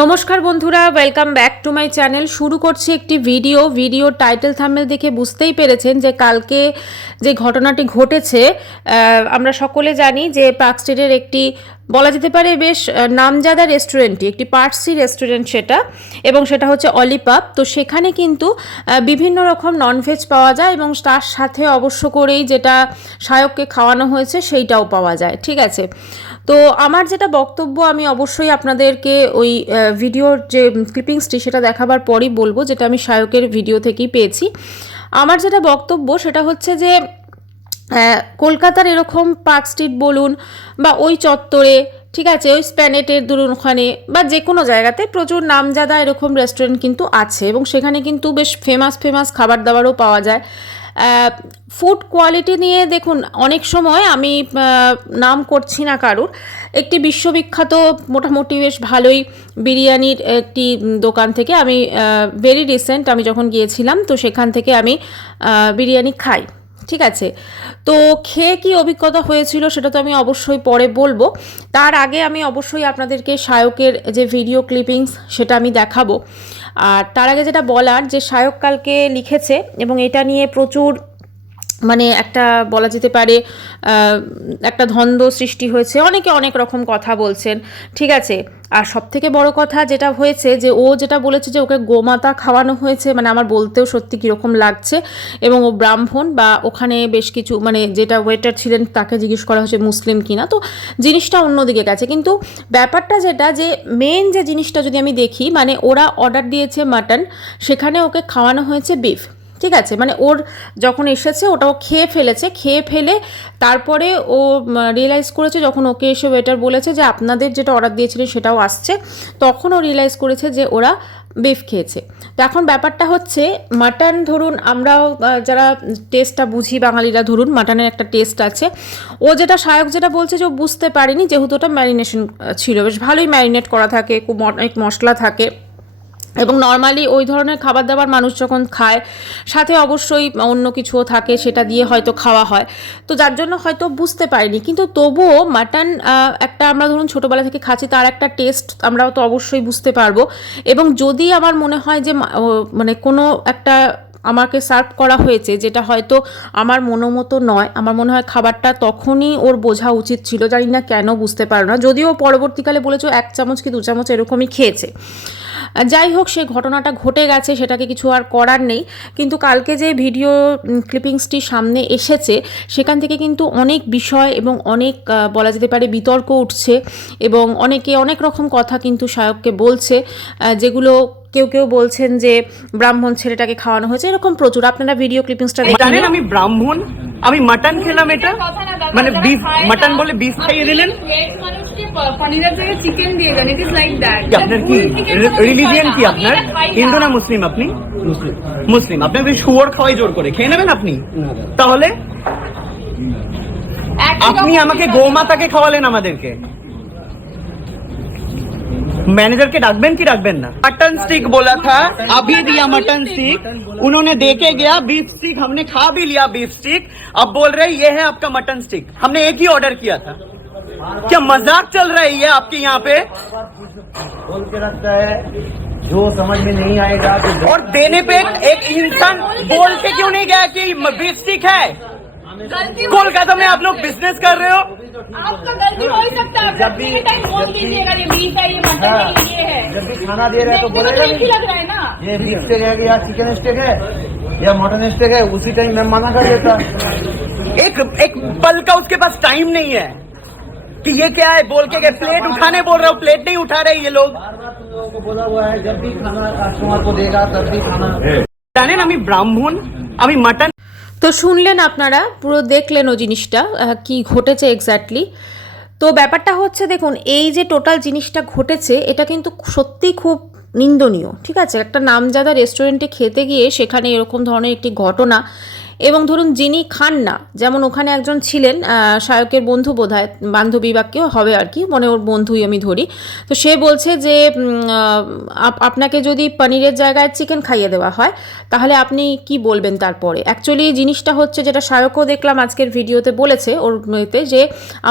নমস্কার বন্ধুরা, welcome back to my channel. শুরু করছি একটি ভিডিও টাইটেল থাম্বনেল দেখে বুঝতেই পেরেছেন যে কালকে যে ঘটনাটি ঘটেছে, আমরা সকলে জানি যে পার্ক স্ট্রিটের একটি বলা যেতে পারে বেশ নামজাদা রেস্টুরেন্টটি একটি পার্সি রেস্টুরেন্ট সেটা, এবং সেটা হচ্ছে অলিপাপ। তো সেখানে কিন্তু বিভিন্ন রকম ননভেজ পাওয়া যায় এবং তার সাথে অবশ্য করেই যেটা শায়ককে খাওয়ানো হয়েছে সেইটাও পাওয়া যায়, ঠিক আছে। তো আমার যেটা বক্তব্য আমি অবশ্যই আপনাদেরকে ওই ভিডিওর যে ক্লিপিংসটি সেটা দেখাবার পরই বলবো, যেটা আমি শায়কের ভিডিও থেকেই পেয়েছি। আমার যেটা বক্তব্য সেটা হচ্ছে যে কলকাতার এরকম পার্ক স্ট্রিট বলুন বা ওই চত্বরে, ঠিক আছে, ওই স্প্যানেটের ধরুন ওখানে বা যে কোনো জায়গাতে প্রচুর নামজাদা এরকম রেস্টুরেন্ট কিন্তু আছে এবং সেখানে কিন্তু বেশ ফেমাস খাবার দাবারও পাওয়া যায়। ফুড কোয়ালিটি নিয়ে দেখুন, অনেক সময় আমি নাম করছি না কারুর, একটি বিশ্ববিখ্যাত মোটামুটি বেশ ভালোই বিরিয়ানির একটি দোকান থেকে আমি ভেরি রিসেন্ট আমি যখন গিয়েছিলাম, তো সেখান থেকে আমি বিরিয়ানি খাই, ঠিক আছে। তো খেয়ে কি অভিজ্ঞতা হয়েছিল সেটা তো আমি অবশ্যই পরে বলবো। তার আগে আমি অবশ্যই আপনাদেরকে শায়কের যে ভিডিও ক্লিপিংস সেটা আমি দেখাবো। আর তার আগে যেটা বলার, যে শায়ক কালকে লিখেছে এবং এটা নিয়ে প্রচুর মানে একটা বলা যেতে পারে একটা দ্বন্দ্ব সৃষ্টি হয়েছে, অনেকে অনেক রকম কথা বলছেন, ঠিক আছে। আর সবথেকে বড় কথা যেটা হয়েছে, যে ও যেটা বলেছে যে ওকে গোমাতা খাওয়ানো হয়েছে, মানে আমার বলতেও সত্যি কীরকম লাগছে। এবং ও ব্রাহ্মণ, বা ওখানে বেশ কিছু মানে যেটা ওয়েটার ছিলেন তাকে জিজ্ঞেস করা হয়েছে মুসলিম কিনা, তো জিনিসটা অন্যদিকে গেছে। কিন্তু ব্যাপারটা যেটা, যে মেন যে জিনিসটা যদি আমি দেখি, মানে ওরা অর্ডার দিয়েছে মাটন, সেখানে ওকে খাওয়ানো হয়েছে বিফ, ঠিক আছে। মানে ওর যখন এসেছে ওটাও খেয়ে ফেলেছে, খেয়ে ফেলে তারপরে ও রিয়েলাইজ করেছে, যখন ওকে এসে ওয়েটার বলেছে যে আপনাদের যেটা অর্ডার দিয়েছিলেন সেটাও আসছে, তখন ও রিয়েলাইজ করেছে যে ওরা বিফ খেয়েছে। তো এখন ব্যাপারটা হচ্ছে, মাটন ধরুন আমরাও যারা টেস্টটা বুঝি বাঙালিরা, ধরুন মাটনের একটা টেস্ট আছে। ও যেটা শায়ক যেটা বলছে যে ও বুঝতে পারেনি, যেহেতু ওটা ম্যারিনেশন ছিল, বেশ ভালোই ম্যারিনেট করা থাকে, খুব অনেক মশলা থাকে, এবং নর্মালি ওই ধরনের খাবার দাবার মানুষ যখন খায় সাথে অবশ্যই অন্য কিছুও থাকে, সেটা দিয়ে হয়তো খাওয়া হয়, তো যার জন্য হয়তো বুঝতে পারিনি। কিন্তু তবুও মাটন একটা আমরা ধরুন ছোটোবেলা থেকে খাচ্ছি, তার একটা টেস্ট আমরাও তো অবশ্যই বুঝতে পারবো। এবং যদি আমার মনে হয় যে মানে কোনো একটা আমাকে সার্ভ করা হয়েছে যেটা হয়তো আমার মনোমতো নয়, আমার মনে হয় খাবারটা তখনই ওর বোঝা উচিত ছিল, জানি না কেন বুঝতে পারো না, যদিও পরবর্তীকালে বলেছো 1 চামচ কি 2 চামচ এরকমই খেয়েছে। যাই হোক, সে ঘটনাটা ঘটে গেছে, সেটাকে কিছু আর করার নেই। কিন্তু কালকে যে ভিডিও ক্লিপিংসটি সামনে এসেছে, সেখান থেকে কিন্তু অনেক বিষয় এবং অনেক বলা যেতে পারে বিতর্ক উঠছে, এবং অনেকে অনেক রকম কথা কিন্তু শায়ককে বলছে, যেগুলো কেউ বলছেন যে ব্রাহ্মণ ছেলেটাকে খাওয়ানো হয়েছে, এরকম প্রচুর। আপনারা ভিডিও ক্লিপিংসটা জানেন আমি ব্রাহ্মণ, আমি মাটন খেলাম, এটা মানে বিফ মাটন বলে বিফ খাইয়ে দিলেন। পনিরের জায়গায় চিকেন দিয়ে দেন, ইট ইজ লাইক দ্যাট। আপনার কি রিলিজিয়ন কি? আপনার হিন্দু না মুসলিম? আপনি মুসলিম। আপনাকে শুয়োর খাওয়াই জোর করে খেয়ে নেবেন আপনি? তাহলে আপনি আমাকে গোমাতাকে খাওয়ালেন, আমাদেরকে मैनेजर के डाकबेन की डाकबेन ना। मटन स्टिक बोला था, अभी दिया मटन स्टिक, उन्होंने देके गया बीफ स्टिक, हमने खा भी लिया बीफ स्टिक, अब बोल रहे ये है आपका मटन स्टिक। हमने एक ही ऑर्डर किया था, क्या मजाक चल रहा है ये आपके यहाँ पे? बोल के रखता है जो समझ में नहीं आएगा तो और देने पे एक इंसान बोल के क्यों नहीं गया कि बीफ स्टिक है? कोलकाता में आप लोग बिजनेस कर रहे हो, आपका गलती हो ही सकता है। जब भी टाइम बोल दीजिएगा ये बीफ है, ये मटन है, ये है। जब भी खाना दे रहे हैं तो बोलेगा एक ही लग रहा है ना, ये बीफ स्टेक है या चिकन स्टेक है या मटन स्टेक है, उसी टाइम मैं मना कर देता। एक पल का उसके पास टाइम नहीं है कि ये क्या है बोल के प्लेट उठाने बोल रहे हो, प्लेट नहीं उठा रहे ये लोग। बार बार तुम लोगों को बोला हुआ है जब भी खाना कस्टमर को देगा तब भी खाना। জানেন আমি ব্রাহ্মণ, আমি মাটন। তো শুনলেন আপনারা, পুরো দেখলেন ও জিনিসটা কি ঘটেছে এক্স্যাক্টলি। তো ব্যাপারটা হচ্ছে, দেখুন এই যে টোটাল জিনিসটা ঘটেছে, এটা কিন্তু সত্যিই খুব নিন্দনীয়, ঠিক আছে। একটা নামজাদা রেস্টুরেন্টে খেতে গিয়ে সেখানে এরকম ধরনের একটি ঘটনা, এবং ধরুন যিনি খান না, যেমন ওখানে একজন ছিলেন শায়কের বন্ধু বোধহয়, বান্ধবী বা কেউ হবে আর কি, মনে ওর বন্ধুই আমি ধরি। তো সে বলছে যে আপনাকে যদি পনিরের জায়গায় চিকেন খাইয়ে দেওয়া হয় তাহলে আপনি কি বলবেন তারপরে। অ্যাকচুয়ালি জিনিসটা হচ্ছে, যেটা শায়কও দেখলাম আজকের ভিডিওতে বলেছে ওর মেয়েতে, যে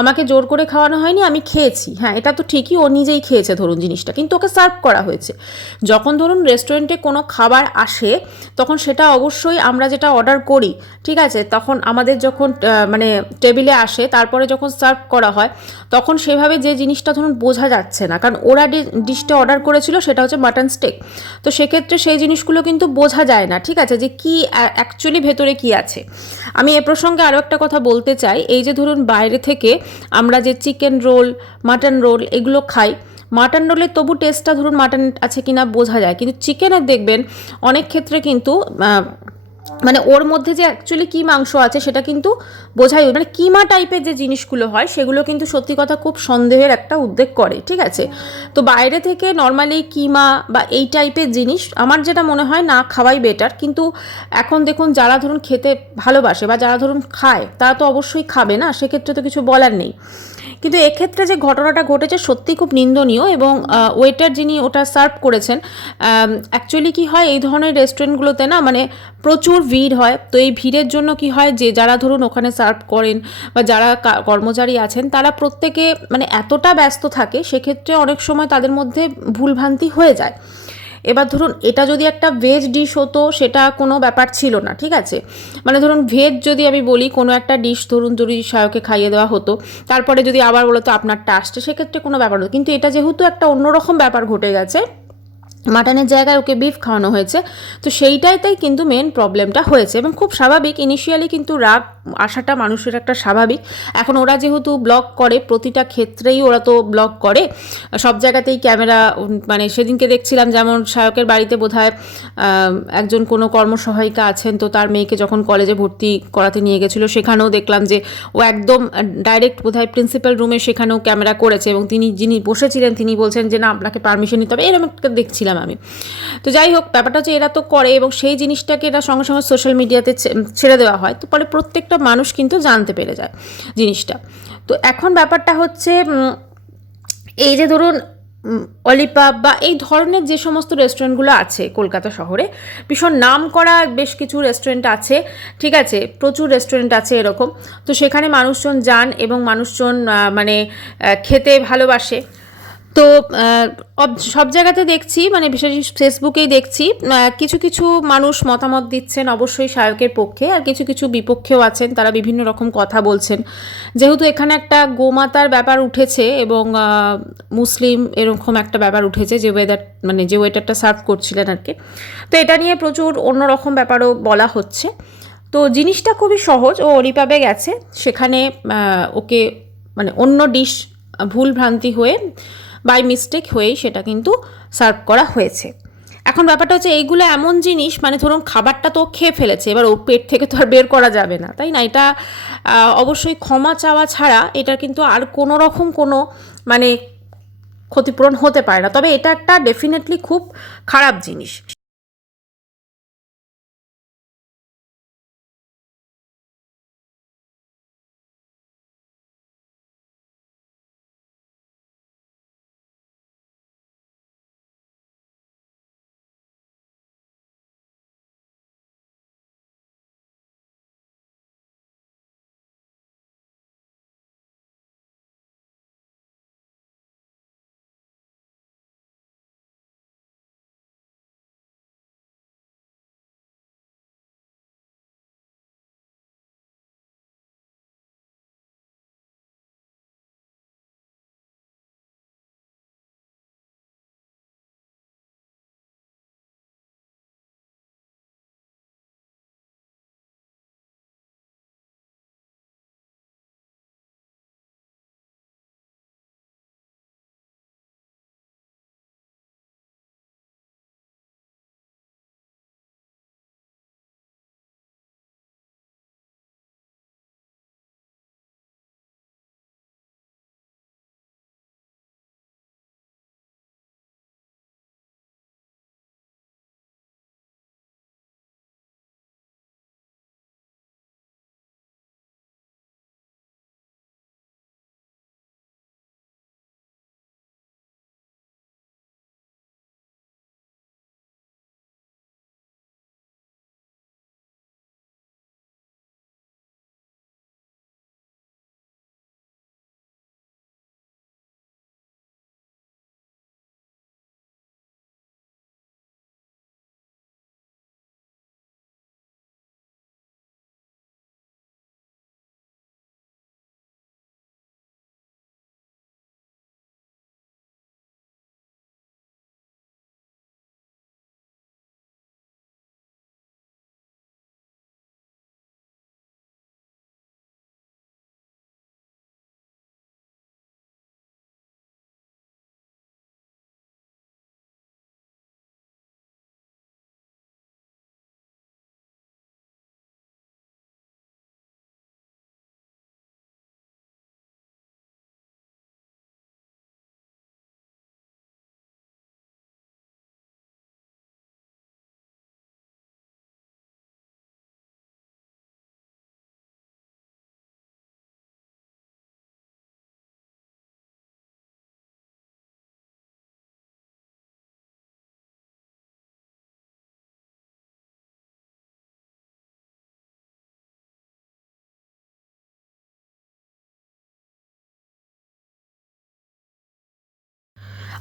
আমাকে জোর করে খাওয়ানো হয়নি, আমি খেয়েছি। হ্যাঁ, এটা তো ঠিকই, ও নিজেই খেয়েছে ধরুন জিনিসটা, কিন্তু ওকে সার্ভ করা হয়েছে। যখন ধরুন রেস্টুরেন্টে কোনো খাবার আসে তখন সেটা অবশ্যই আমরা যেটা অর্ডার করি, ঠিক আছে, তখন আমাদের যখন মানে টেবিলে আসে তারপরে যখন সার্ভ করা হয় তখন সেভাবে যে জিনিসটা ধরুন বোঝা যাচ্ছে না, কারণ ওরা ডিশটা অর্ডার করেছিল সেটা হচ্ছে মাটন স্টেক। তো সেক্ষেত্রে সেই জিনিসগুলো কিন্তু বোঝা যায় না, ঠিক আছে, যে কি অ্যাকচুয়ালি ভেতরে কি আছে। আমি এ প্রসঙ্গে আরও একটা কথা বলতে চাই, এই যে ধরুন বাইরে থেকে আমরা যে চিকেন রোল, মাটন রোল এগুলো খাই, মাটন রোলের তবু টেস্টটা ধরুন মাটন আছে কিনা বোঝা যায়, কিন্তু চিকেনের দেখবেন অনেক ক্ষেত্রে কিন্তু মানে ওর মধ্যে যে অ্যাকচুয়ালি কী মাংস আছে সেটা কিন্তু বোঝাই, মানে কিমা টাইপের যে জিনিসগুলো হয় সেগুলো কিন্তু সত্যি কথা খুব সন্দেহের একটা উদ্রেক করে, ঠিক আছে। তো বাইরে থেকে নর্মালি কিমা বা এই টাইপের জিনিস আমার যেটা মনে হয় না খাওয়াই বেটার। কিন্তু এখন দেখুন যারা ধরুন খেতে ভালোবাসে বা যারা ধরুন খায় তারা তো অবশ্যই খাবে না, সেক্ষেত্রে তো কিছু বলার নেই। কিন্তু এক্ষেত্রে যে ঘটনাটা ঘটেছে সত্যি খুব নিন্দনীয়, এবং ওয়েটার যিনি ওটা সার্ভ করেছেন, অ্যাকচুয়ালি কি হয় এই ধরনের রেস্টুরেন্টগুলোতে না, মানে প্রচুর ভিড় হয়। তো এই ভিড়ের জন্য কি হয়, যে যারা ধরুন ওখানে সার্ভ করেন বা যারা কর্মচারী আছেন তারা প্রত্যেকে মানে এতটা ব্যস্ত থাকে, সেক্ষেত্রে অনেক সময় তাদের মধ্যে ভুলভ্রান্তি হয়ে যায়। এবার ধরুন এটা যদি একটা ভেজ ডিশ হতো সেটা কোনো ব্যাপার ছিল না, ঠিক আছে, মানে ধরুন ভেজ যদি আমি বলি কোনো একটা ডিশ ধরুন যদি শায়কে খাইয়ে দেওয়া হতো, তারপরে যদি আবার বলো তো আপনারটা আসছে, সেক্ষেত্রে কোনো ব্যাপার হতো। কিন্তু এটা যেহেতু একটা অন্যরকম ব্যাপার ঘটে গেছে, মাটনের জায়গায় ওকে বিফ খাওয়ানো হয়েছে, তো সেইটাইতেই কিন্তু মেন প্রবলেমটা হয়েছে। এবং খুব স্বাভাবিক, ইনিশিয়ালি কিন্তু রাগ আসাটা মানুষের একটা স্বাভাবিক। এখন ওরা যেহেতু ব্লগ করে, প্রতিটা ক্ষেত্রেই ওরা তো ব্লগ করে, সব জায়গাতেই ক্যামেরা, মানে সেদিনকে দেখছিলাম যেমন শায়কের বাড়িতে বোধহয় একজন কোনো কর্মসহায়িকা আছেন, তো তার মেয়েকে যখন কলেজে ভর্তি করাতে নিয়ে গেছিলো সেখানেও দেখলাম যে ও একদম ডাইরেক্ট বোধহয় প্রিন্সিপাল রুমে সেখানেও ক্যামেরা করেছে, এবং তিনি যিনি বসেছিলেন তিনি বলছেন যে না আপনাকে পারমিশন নিতে হবে, এরকম একটা দেখছিলাম আমি। তো যাই হোক, ব্যাপারটা হচ্ছে এরা তো করে, এবং সেই জিনিসটাকে এরা সঙ্গে সঙ্গে সোশ্যাল মিডিয়াতে ছেড়ে দেওয়া হয়, তো ফলে প্রত্যেকটা মানুষ কিন্তু জানতে পেরে যায় জিনিসটা। তো এখন ব্যাপারটা হচ্ছে এই যে ধরুন অলিপাব বা এই ধরনের যে সমস্ত রেস্টুরেন্টগুলো আছে কলকাতা শহরে, ভীষণ নাম করা বেশ কিছু রেস্টুরেন্ট আছে, ঠিক আছে, প্রচুর রেস্টুরেন্ট আছে এরকম। তো সেখানে মানুষজন যান এবং মানুষজন মানে খেতে ভালোবাসে। তো সব জায়গাতে দেখছি, মানে বিশেষ ফেসবুকেই দেখছি কিছু কিছু মানুষ মতামত দিচ্ছেন অবশ্যই শায়কের পক্ষে, আর কিছু কিছু বিপক্ষেও আছেন, তারা বিভিন্ন রকম কথা বলছেন। যেহেতু এখানে একটা গোমাতার ব্যাপার উঠেছে এবং মুসলিম এরকম একটা ব্যাপার উঠেছে, যে মানে যে ওয়েটারটা সার্ভ করছিলেন আর কি, তো এটা নিয়ে প্রচুর অন্যরকম ব্যাপারও বলা হচ্ছে। তো জিনিসটা খুবই সহজ, ও অলিপাবে গেছে, সেখানে ওকে মানে অন্য ডিশ ভুল ভ্রান্তি হয়ে বাই মিস্টেক হয়েই সেটা কিন্তু সার্ভ করা হয়েছে। এখন ব্যাপারটা হচ্ছে এইগুলো এমন জিনিস, মানে ধরুন খাবারটা তো খেয়ে ফেলেছে, এবার ওর পেট থেকে তো আর বের করা যাবে না, তাই না। এটা অবশ্যই ক্ষমা চাওয়া ছাড়া এটার কিন্তু আর কোনো রকম কোনো মানে ক্ষতিপূরণ হতে পারে না। তবে এটা একটা ডেফিনেটলি খুব খারাপ জিনিস।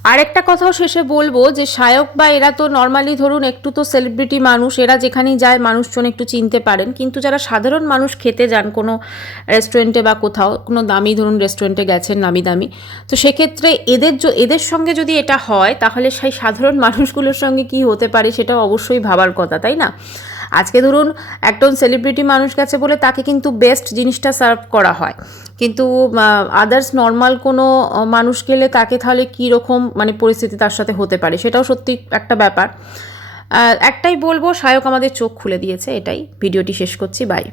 আরেকটা কথাও শেষে বলবো যে সায়ক বা এরা তো নর্মালি ধরুন একটু তো সেলিব্রিটি মানুষ, এরা যেখানেই যায় মানুষজন একটু চিনতে পারেন, কিন্তু যারা সাধারণ মানুষ খেতে যান কোনো রেস্টুরেন্টে বা কোথাও কোনো দামি ধরুন রেস্টুরেন্টে গেছেন নামি দামি, তো সেক্ষেত্রে এদের সঙ্গে যদি এটা হয় তাহলে সেই সাধারণ মানুষগুলোর সঙ্গে কি হতে পারে সেটাও অবশ্যই ভাবার কথা, তাই না? আজকে ধরুন একজন সেলিব্রিটি মানুষ গেছে বলে তাকে কিন্তু বেস্ট জিনিসটা সার্ভ করা হয়, কিন্তু আদার্স নর্মাল কোনো মানুষ গেলে তাকে তাহলে কীরকম মানে পরিস্থিতি তার সাথে হতে পারে সেটাও সত্যি একটা ব্যাপার। একটাই বলবো, সায়ক আমাদের চোখ খুলে দিয়েছে, এটাই। ভিডিওটি শেষ করছি, বাই।